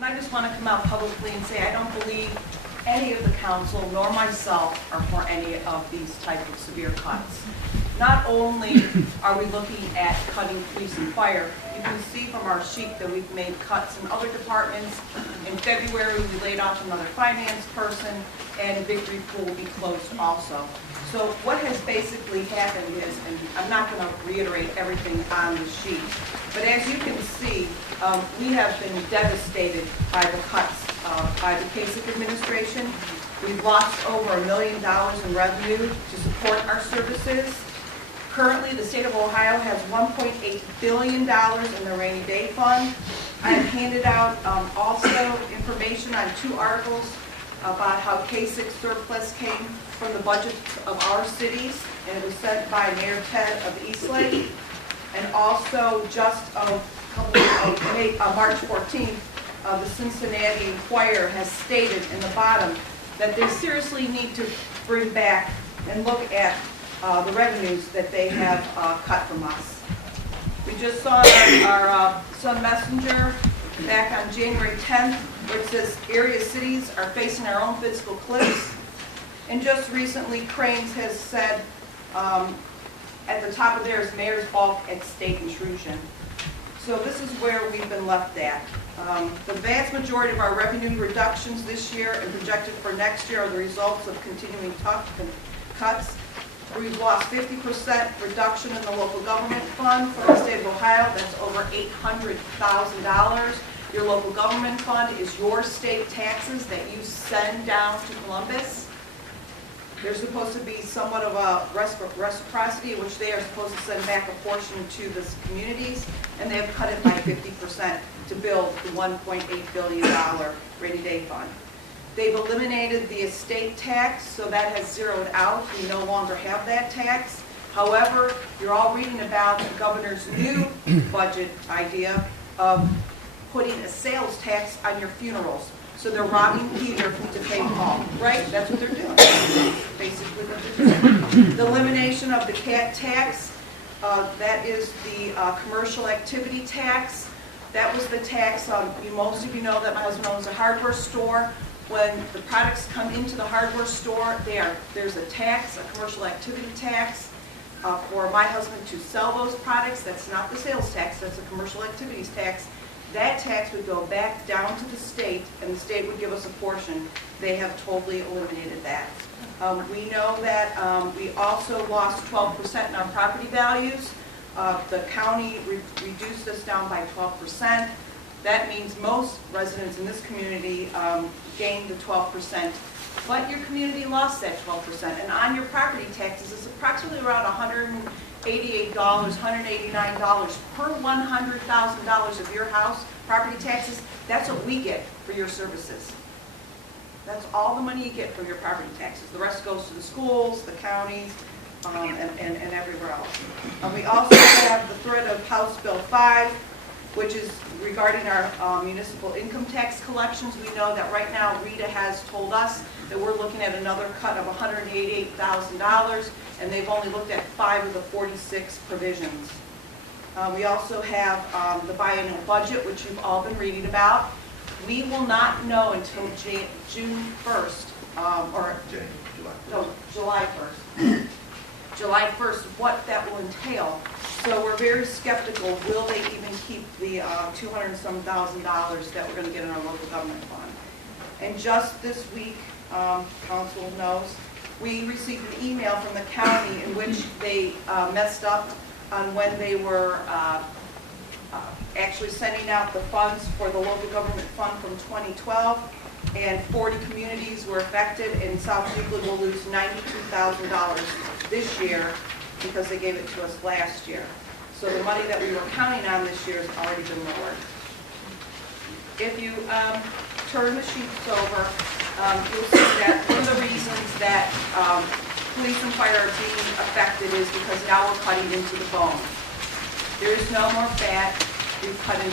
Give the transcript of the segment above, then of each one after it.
And I just want to come out publicly and say I don't believe any of the council nor myself are for any of these type of severe cuts. Not only are we looking at cutting police and fire, you can see from our sheet that we've made cuts in other departments. In February, we laid off another finance person, and Victory Pool will be closed also. So what has basically happened is, and I'm not going to reiterate everything on the sheet, but as you can see, we have been devastated by the cuts by the Kasich administration. We've lost over $1 million in revenue to support our services. Currently, the state of Ohio has $1.8 billion in the rainy day fund. I have handed out also information on 2 articles about how Kasich surplus came from the budgets of our cities, and it was sent by Mayor Ted of Eastlake. And also just March 14th, the Cincinnati Enquirer has stated in the bottom that they seriously need to bring back and look at the revenues that they have cut from us. We just saw our Sun Messenger back on January 10th, where it says area cities are facing our own fiscal cliffs. And just recently, Cranes has said at the top of there is mayor's balk at state intrusion. So this is where we've been left at. The vast majority of our revenue reductions this year and projected for next year are the results of continuing tough cuts. We've lost 50% reduction in the local government fund for the state of Ohio. That's over $800,000. Your local government fund is your state taxes that you send down to Columbus. There's supposed to be somewhat of a reciprocity in which they are supposed to send back a portion to the communities, and they have cut it by 50% to build the $1.8 billion rainy day fund. They've eliminated the estate tax, so that has zeroed out. We no longer have that tax. However, you're all reading about the governor's new budget idea of putting a sales tax on your funerals. So they're robbing Peter to pay Paul, right? That's what they're doing. Basically what they're doing. The elimination of the cat tax, that is the commercial activity tax. That was the tax, most of you know that my husband owns a hardware store. When the products come into the hardware store, there's a tax, a commercial activity tax, for my husband to sell those products. That's not the sales tax, that's a commercial activities tax. That tax would go back down to the state, and the state would give us a portion. They have totally eliminated that. We know that we also lost 12% in our property values. The county reduced us down by 12%. That means most residents in this community gained the 12%, but your community lost that 12%. And on your property taxes, it's approximately around $188, $189 per $100,000 of your house property taxes. That's what we get for your services. That's all the money you get from your property taxes. The rest goes to the schools, the counties, and everywhere else. We also have the threat of House Bill 5, which is regarding our municipal income tax collections. We know that right now Rita has told us that we're looking at another cut of $188,000, and they've only looked at 5 of the 46 provisions. We also have the biennial budget, which you've all been reading about. We will not know until June 1st, July 1st. July 1st, what that will entail. So we're very skeptical, will they even keep the $200 and some thousand that we're going to get in our local government fund. And just this week, council knows, we received an email from the county in which they messed up on when they were actually sending out the funds for the local government fund from 2012, and 40 communities were affected, and South Euclid will lose $92,000 this year because they gave it to us last year. So the money that we were counting on this year has already been lowered. If you turn the sheets over, you'll see that one of the reasons that police and fire are being affected is because now we're cutting into the bone. There is no more fat. We're cutting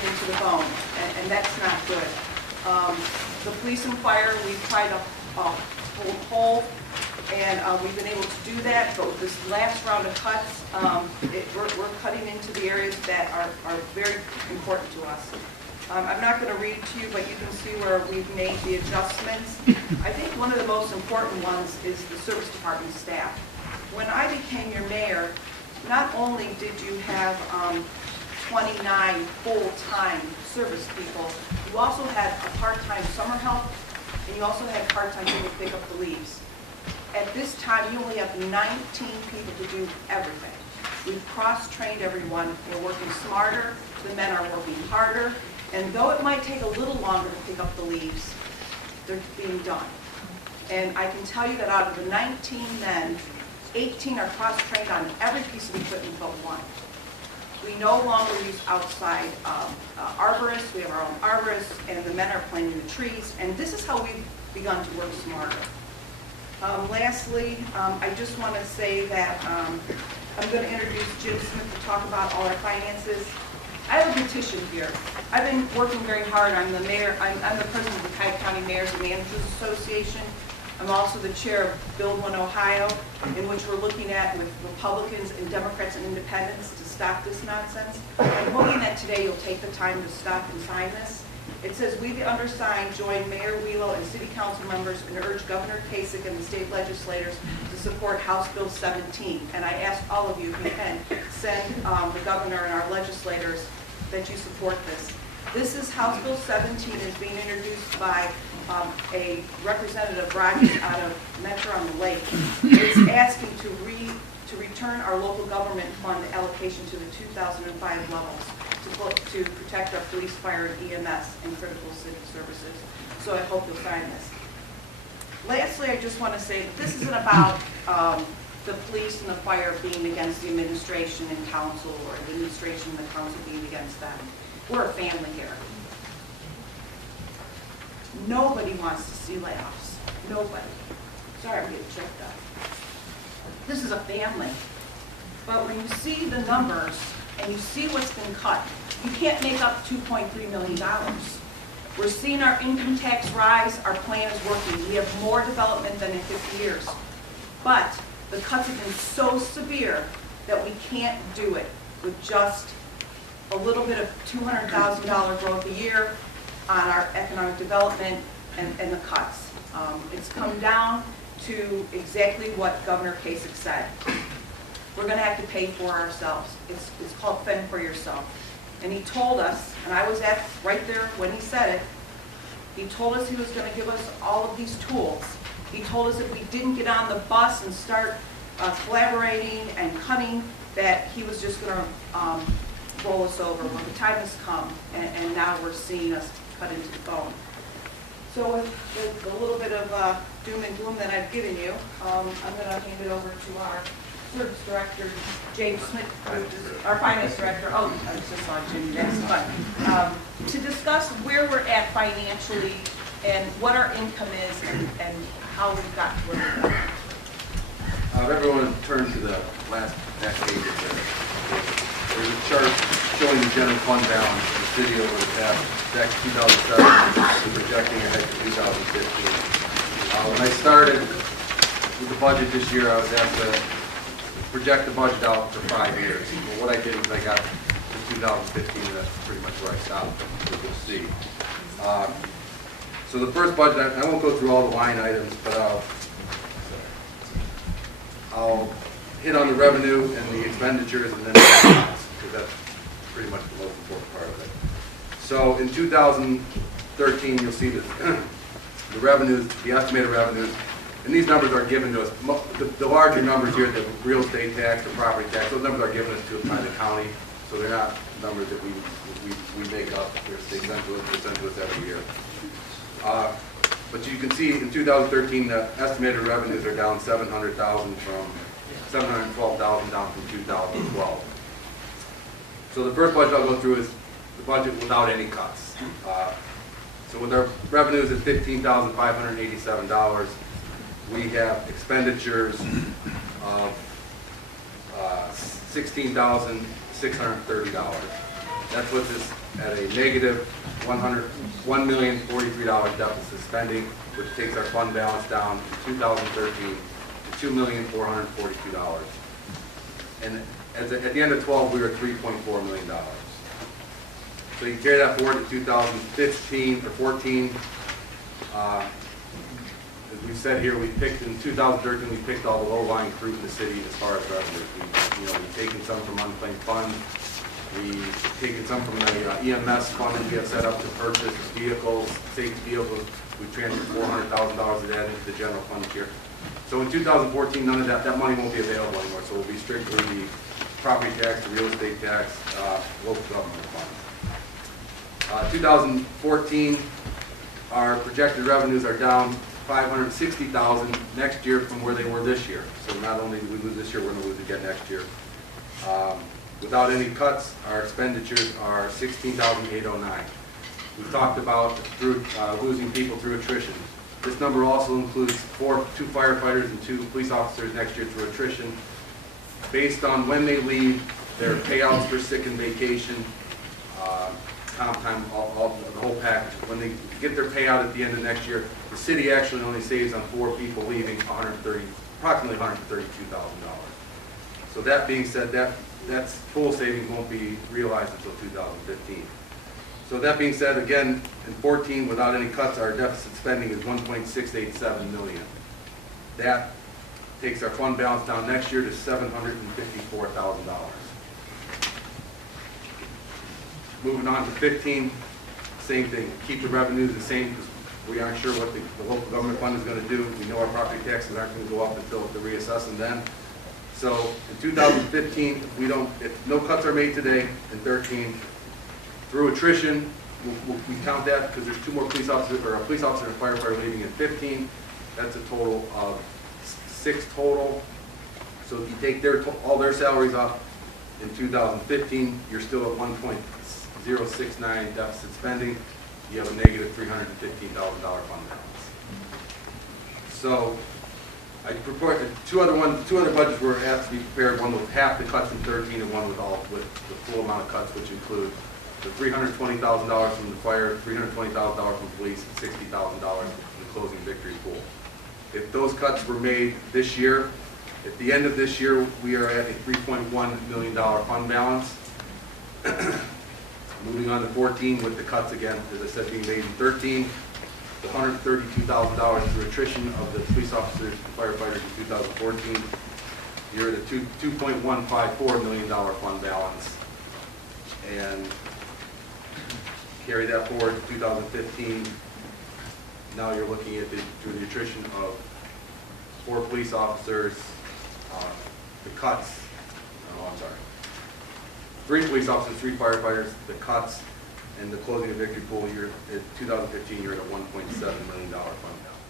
into the bone, and that's not good. The police and fire, we've tried to hold whole, and we've been able to do that, but with this last round of cuts, we're cutting into the areas that are very important to us. I'm not going to read to you, but you can see where we've made the adjustments. I think one of the most important ones is the service department staff. When I became your mayor, not only did you have 29 full-time service people, you also had a part-time summer help, and you also had part-time people pick up the leaves. At this time, you only have 19 people to do everything. We've cross-trained everyone. We're working smarter. The men are working harder. And though it might take a little longer to pick up the leaves, they're being done. And I can tell you that out of the 19 men, 18 are cross-trained on every piece of equipment but one. We no longer use outside arborists. We have our own arborists, and the men are planting the trees. And this is how we've begun to work smarter. Lastly, I just want to say that I'm going to introduce Jim Smith to talk about all our finances. I have a petition here. I've been working very hard. I'm the president of the Cuyahoga County Mayors and Managers Association. I'm also the chair of Build One Ohio, in which we're looking at with Republicans and Democrats and independents to stop this nonsense. I'm hoping that today you'll take the time to stop and sign this. It says, we the undersigned join Mayor Wheelo and City Council members and urge Governor Kasich and the state legislators to support House Bill 17. And I ask all of you, if you can, send the governor and our legislators that you support this. This is House Bill 17 is being introduced by a representative Rogers out of Metro on the Lake. It's asking to return our local government fund allocation to the 2005 levels to protect our police, fire, and EMS and critical city services. So I hope you'll sign this. Lastly, I just want to say that this isn't about the police and the fire being against the administration and council, or the administration and the council being against them. We're a family here. Nobody wants to see layoffs. Nobody. Sorry, I'm getting choked up. This is a family. But when you see the numbers and you see what's been cut, you can't make up $2.3 million. We're seeing our income tax rise. Our plan is working. We have more development than in 50 years. But the cuts have been so severe that we can't do it with just a little bit of $200,000 growth a year on our economic development and the cuts. It's come down to exactly what Governor Kasich said. We're going to have to pay for ourselves. It's called fend for yourself. And he told us, and I was right there when he said it, he told us he was going to give us all of these tools. He told us if we didn't get on the bus and start collaborating and cutting, that he was just going to roll us over. Well, the time has come, and now we're seeing us cut into the bone. So with the little bit of doom and gloom that I've given you, I'm going to hand it over to our Service Director, James Smith, our Finance Director. Oh, I just saw Jim next, but to discuss where we're at financially and what our income is and how we've got to where we're at. If everyone turn to the last page, there's a chart showing the general fund balance in the city over the past, back to 2007, and projecting ahead to 2015. When I started with the budget this year, I was asked to project the budget out for 5 years. Well, what I did was I got to 2015, and that's pretty much where I stopped, as you'll see. So the first budget, I won't go through all the line items, but I'll hit on the revenue and the expenditures and then the balance, because that's pretty much the most important part of it. So in 2013, you'll see that the revenues, the estimated revenues, and these numbers are given to us. The larger numbers here, the real estate tax, the property tax, those numbers are given us to us by the county, so they're not numbers that we make up. They send to us every year. But you can see in 2013, the estimated revenues are down $700,000 from $712,000 down from 2012. So the first budget I'll go through is the budget without any cuts. So with our revenues at $15,587, we have expenditures of $16,630. That puts us at a negative $1,043,000 deficit spending, which takes our fund balance down in 2013 to $2,442,000. And at the end of 12, we were at $3.4 million. So you carry that forward to 2015 or 14. As we said here, we picked in 2013, we picked all the low-lying fruit in the city as far as revenue. We've taken some from unclaimed funds. We've taken some from the EMS fund that we have set up to purchase vehicles, safety vehicles. We transferred $400,000 of that into the general fund here. So in 2014, none of that money won't be available anymore. So it will be strictly the property tax, the real estate tax, local government fund. 2014, our projected revenues are down $560,000 next year from where they were this year. So not only do we lose this year, we're going to lose again next year. Without any cuts, our expenditures are $16,809. We've talked about through losing people through attrition. This number also includes 2 firefighters and 2 police officers next year through attrition. Based on when they leave, their payouts for sick and vacation, comp time, the whole package. When they get their payout at the end of next year, the city actually only saves on 4 people leaving approximately $132,000. So that being said, that's full savings won't be realized until 2015. So that being said, again, in 14, without any cuts, our deficit spending is $1.687 million. That takes our fund balance down next year to $754,000. Moving on to 15, same thing. Keep the revenues the same because we aren't sure what the local government fund is going to do. We know our property taxes aren't going to go up until they reassess them then. So in 2015, if no cuts are made today, in 13, through attrition, we count that because there's 2 more police officers, or a police officer and a firefighter leaving in 15. That's a total of 6 total. So if you take all their salaries off in 2015, you're still at 1.069 deficit spending. You have a negative $315,000 fund balance. So I prepared two other budgets were asked to be prepared. One with half the cuts in 13, and one with the full amount of cuts, which include the $320,000 from the fire, $320,000 from police, and $60,000 from the closing victory pool. If those cuts were made this year, at the end of this year, we are at a $3.1 million fund balance. Moving on to 14 with the cuts again, as I said, being made in 13, the $132,000 through attrition of the police officers and firefighters in 2014. You're at a $2.154 million fund balance. And carry that forward to 2015. Now you're looking at through the attrition of 4 police officers, the cuts, 3 police officers, 3 firefighters, the cuts, and the closing of victory pool. You're at 2015. You're at a $1.7 million fund balance.